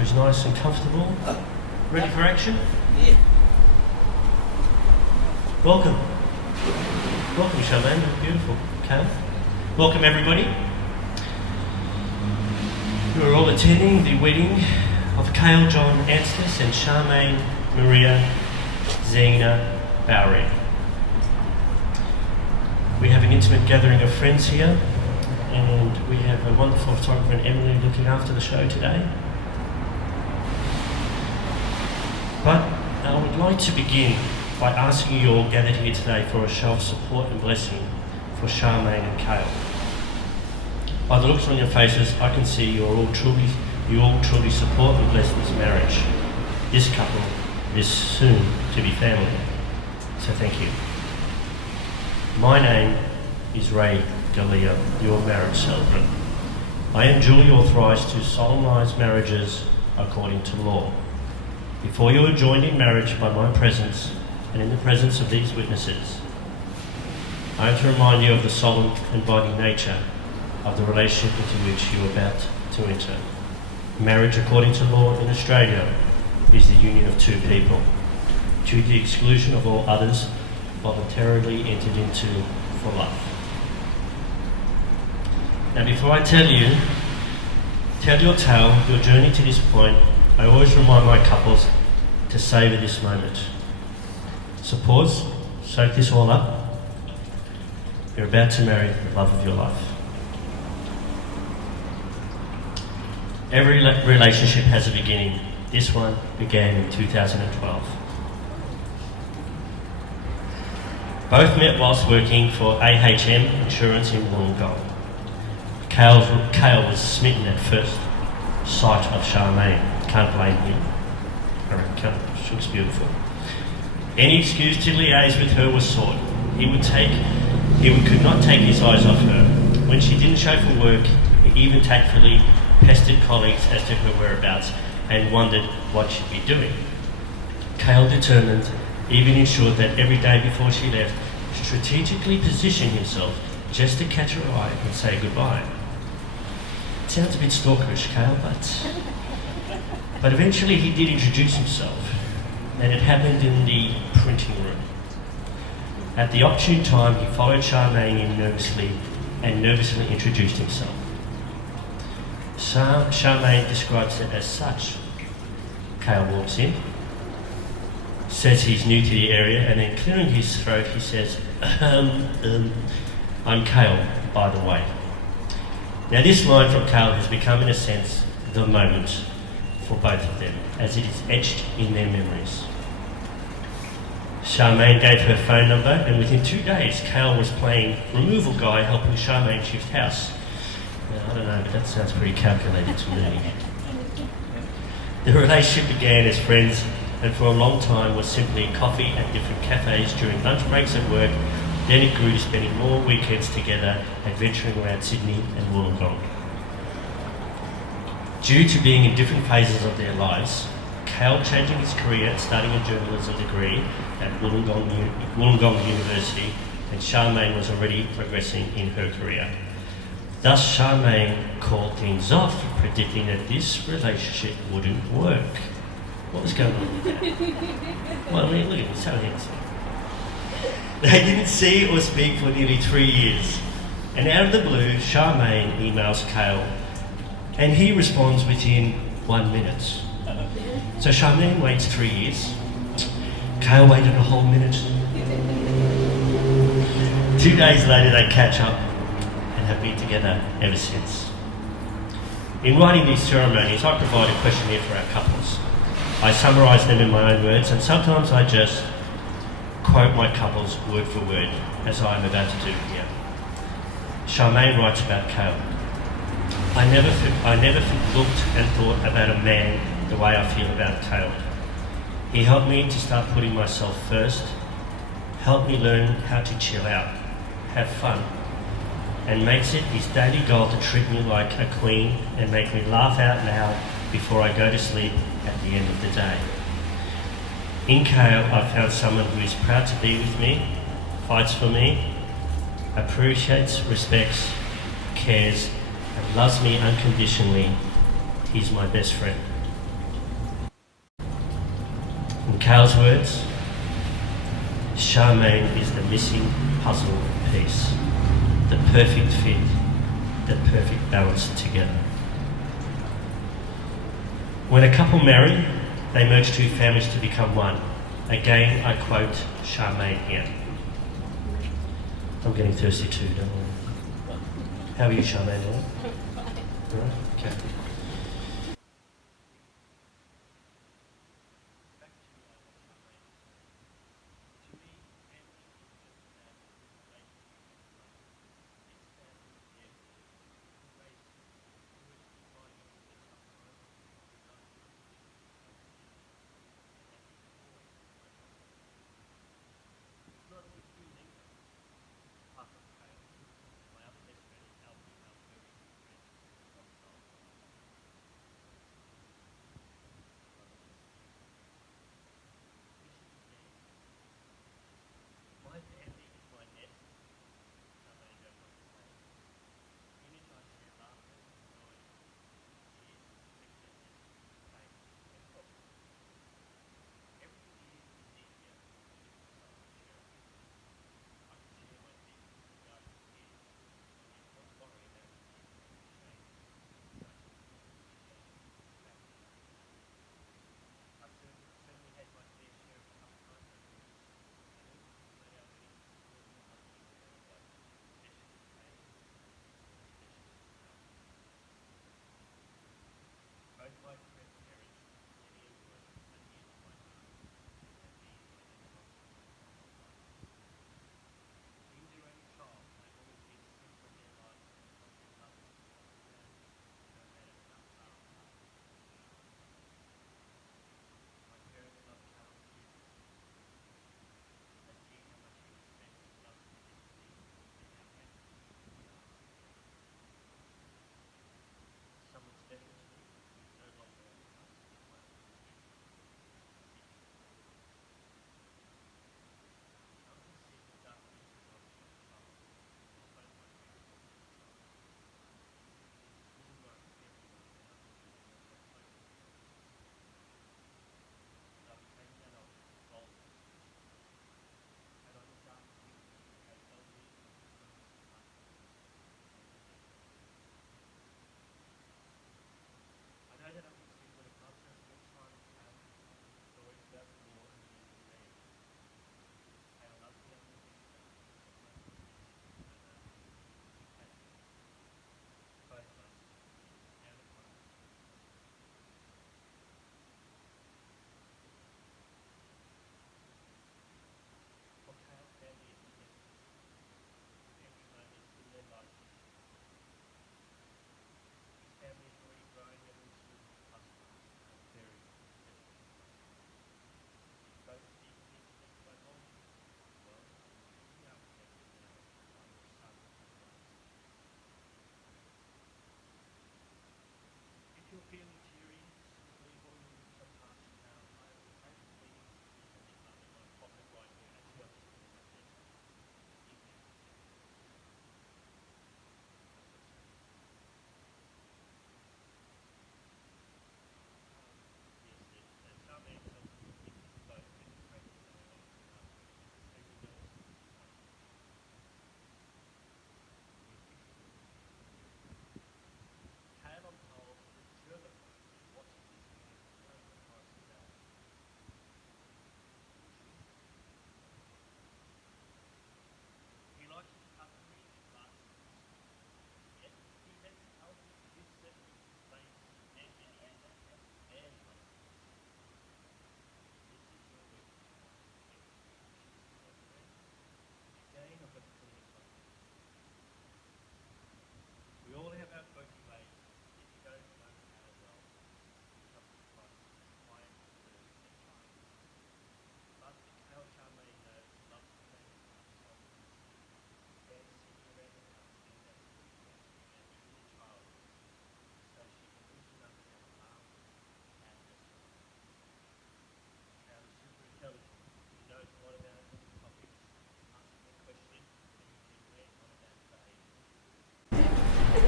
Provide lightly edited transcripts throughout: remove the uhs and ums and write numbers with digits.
he's nice and comfortable. Ready for action? Yeah. Welcome. Welcome, Charmain. Beautiful. Cale. Welcome, everybody. You are all attending the wedding of Cale John Anstis and Charmain Maria Zena Bowery. We have an intimate gathering of friends here, and we have a wonderful photographer, Emily, looking after the show today. But I would like to begin by asking you all gathered here today for a show of support and blessing for Charmain and Cale. By the looks on your faces, I can see you all truly support and bless this marriage, this couple, this soon to be family. So thank you. My name is Ray Galea, your marriage celebrant. I am duly authorised to solemnise marriages according to law. Before you are joined in marriage by my presence and in the presence of these witnesses, I have to remind you of the solemn and binding nature of the relationship into which you are about to enter. Marriage according to law in Australia is the union of two people, to the exclusion of all others, voluntarily entered into for love. Now, before I tell your tale, your journey to this point, I always remind my couples to savour this moment. So pause, soak this all up. You're about to marry the love of your life. Every relationship has a beginning. This one began in 2012. Both met whilst working for AHM Insurance in Wollongong. Cale was smitten at first sight of Charmain. Can't blame him. I reckon she looks beautiful. Any excuse to liaise with her was sought. He could not take his eyes off her. When she didn't show for work, he even tactfully pestered colleagues as to her whereabouts and wondered what she'd be doing. Cale determined, even ensured that every day before she left, strategically positioned himself just to catch her eye and say goodbye. It sounds a bit stalkerish, Cale, but eventually he did introduce himself, and it happened in the printing room. At the opportune time, he followed Charmain in nervously introduced himself. Charmain describes it as such. Cale walks in, says he's new to the area, and then clearing his throat, he says, I'm Cale, by the way. Now this line from Cale has become, in a sense, the moment for both of them, as it is etched in their memories. Charmain gave her phone number, and within 2 days, Cale was playing removal guy helping Charmain shift house. Now, I don't know, but that sounds pretty calculated to me. The relationship began as friends, and for a long time was simply coffee at different cafes during lunch breaks at work. Then it grew to spending more weekends together, adventuring around Sydney and Wollongong. Due to being in different phases of their lives, Cale changing his career and starting a journalism degree at Wollongong University, and Charmain was already progressing in her career. Thus, Charmain called things off, predicting that this relationship wouldn't work. What was going on with that? Well, I mean, look at me, so handsome. They didn't see or speak for nearly 3 years. And out of the blue, Charmain emails Cale, and he responds within 1 minute. So Charmain waits 3 years. Cale waited a whole minute. 2 days later, they catch up and have been together ever since. In writing these ceremonies, I provide a questionnaire for our couples. I summarise them in my own words, and sometimes I just quote my couples word for word, as I am about to do here. Charmain writes about Cale. I never looked and thought about a man the way I feel about Cale. He helped me to start putting myself first, helped me learn how to chill out, have fun, and makes it his daily goal to treat me like a queen and make me laugh out loud before I go to sleep at the end of the day. In Cale, I've found someone who is proud to be with me, fights for me, appreciates, respects, cares, and loves me unconditionally. He's my best friend. Cale's words, Charmain is the missing puzzle piece, the perfect fit, the perfect balance together. When a couple marry, they merge two families to become one. Again, I quote Charmain here. I'm getting thirsty too, don't worry. How are you, Charmain? All right? Okay.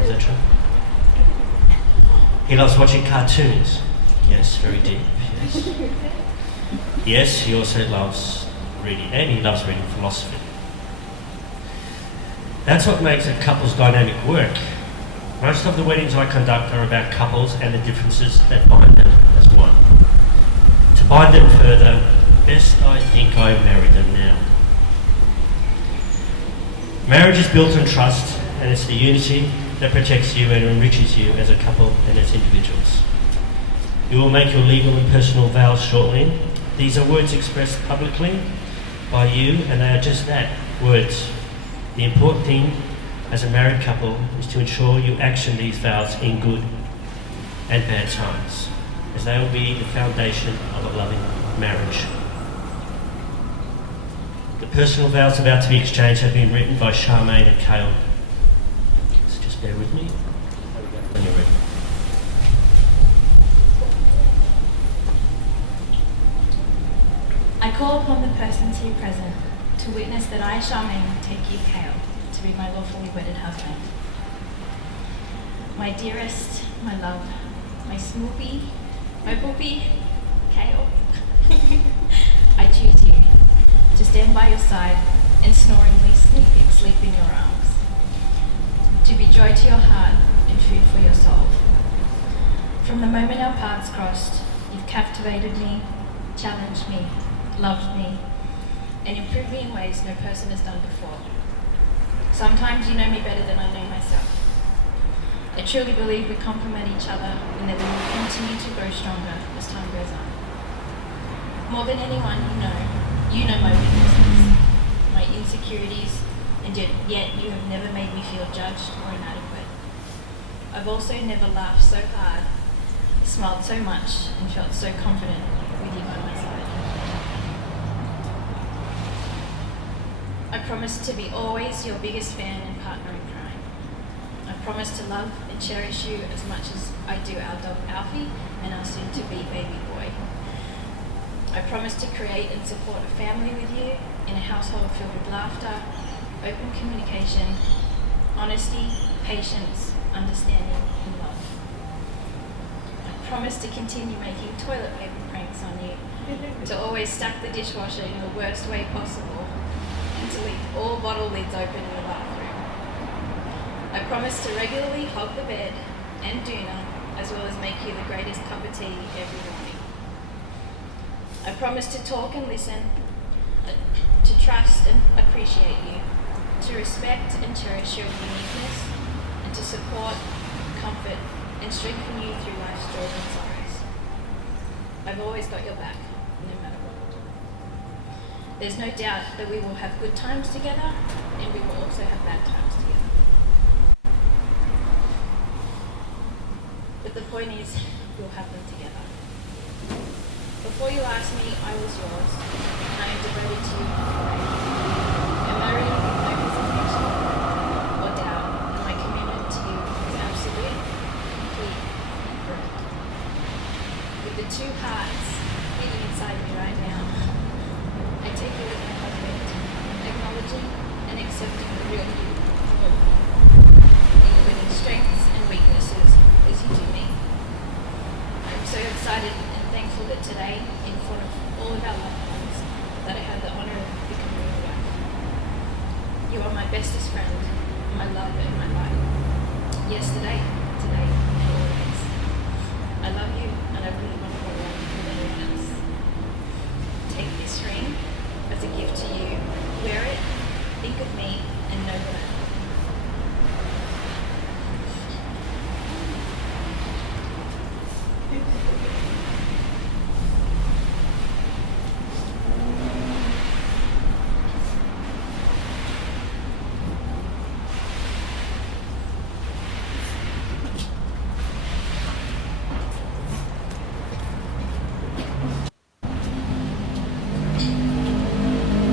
Is that true? He loves watching cartoons. Yes, very deep. Yes. Yes, he also loves reading, and he loves reading philosophy. That's what makes a couple's dynamic work. Most of the weddings I conduct are about couples and the differences that bind them as one. To bind them further, best I think I marry them now. Marriage is built on trust, and it's the unity that protects you and enriches you as a couple and as individuals. You will make your legal and personal vows shortly. These are words expressed publicly by you, and they are just that, words. The important thing as a married couple is to ensure you action these vows in good and bad times, as they will be the foundation of a loving marriage. The personal vows about to be exchanged have been written by Charmain and Cale. So just bear with me. When you're ready. I call upon the persons here present to witness that I, Charmain, take you, Cale, to be my lawfully wedded husband. My dearest, my love, my smoothie, my boopy, Cale, I choose you to stand by your side and snoringly sleep in your arms, to be joy to your heart and food for your soul. From the moment our paths crossed, you've captivated me, challenged me, loved me, and improved me in ways no person has done before. Sometimes you know me better than I know myself. I truly believe we complement each other and that we will continue to grow stronger as time goes on. More than anyone you know my weaknesses, my insecurities, and yet you have never made me feel judged or inadequate. I've also never laughed so hard, smiled so much, and felt so confident with you by my side. I promise to be always your biggest fan and partner in crime. I promise to love and cherish you as much as I do our dog Alfie and our soon-to-be baby boy. I promise to create and support a family with you in a household filled with laughter, open communication, honesty, patience, understanding, and love. I promise to continue making toilet paper pranks on you, to always stack the dishwasher in the worst way possible, and to leave all bottle lids open in the bathroom. I promise to regularly hog the bed and doona, as well as make you the greatest cup of tea every morning. I promise to talk and listen, to trust and appreciate you, to respect and cherish your uniqueness, and to support, comfort, and strengthen you through life's joys and sorrows. I've always got your back, no matter what. There's no doubt that we will have good times together, and we will also have bad times together. But the point is, we'll have them together. Before you ask me, I was yours, and I am devoted to you forever. I'm married with no hesitation or doubt, and my commitment to you is absolute, complete, and correct. With the two hearts beating inside me right now, I take you as my husband, acknowledging and accepting the real you, including strengths and weaknesses as you do me. I'm so excited and thankful that today, in front of all of our loved ones, that I had the honour of becoming your wife. You are my bestest friend, my love and my life. Yesterday, today, and always. I love you, and I really want to go on with anyone else. Take this ring as a gift to you. Wear it, think of me, and know that I love you.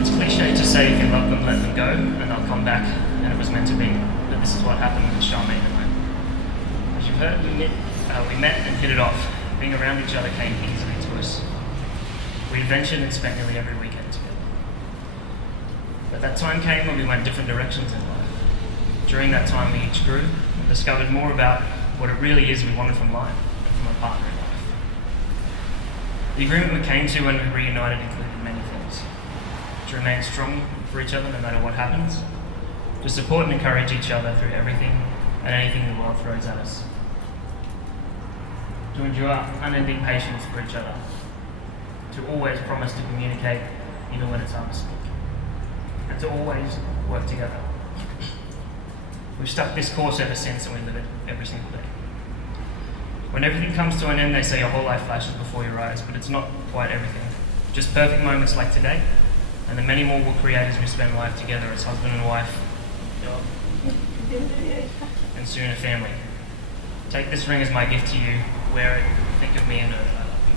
It's cliche to say if you love them, let them go, and they'll come back, and it was meant to be. But this is what happened with Charmain and I. As you've heard, we met and hit it off. Being around each other came easily to us. We adventured and spent nearly every weekend together. But that time came when we went different directions in life. During that time, we each grew and discovered more about what it really is we wanted from life and from a partner in life. The agreement we came to when we reunited included many things: to remain strong for each other no matter what happens, to support and encourage each other through everything and anything the world throws at us, to endure unending patience for each other, to always promise to communicate even when it's hard to speak, and to always work together. We've stuck this course ever since, and we live it every single day. When everything comes to an end, they say your whole life flashes before your eyes, but it's not quite everything. Just perfect moments like today, and the many more we'll create as we spend life together as husband and wife, and soon a family. Take this ring as my gift to you. Wear it, think of me, and know that I love you.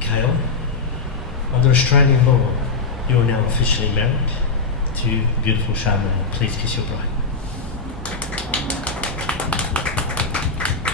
Cale, under Australian law, you are now officially married to beautiful Charmain. Please kiss your bride.